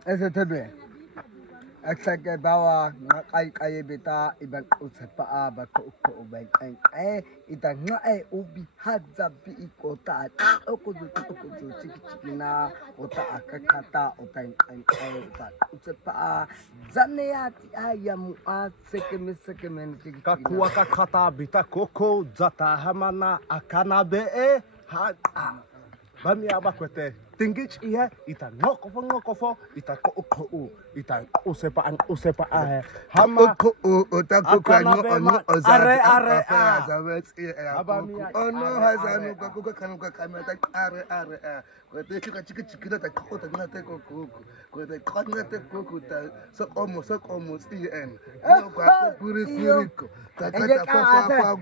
HADZABE. Aksake bawa ngakai beta ibang usepa bako ubay ita ngae ubi HADZABE ikota okudu chikina ota akakata ota uta usepa zaneati ayamu sekeme Kakua kakata bita koko zata hamana akana be ha bami abakwete tingich ihe ita ngokofo ita ko ita usepa hama ota koko are ono hazanu koko kanuka kamata are kwete chikina ta koko ta ngate koko kwete ngate koko ta sokomo cn kwa kuriko kakata fa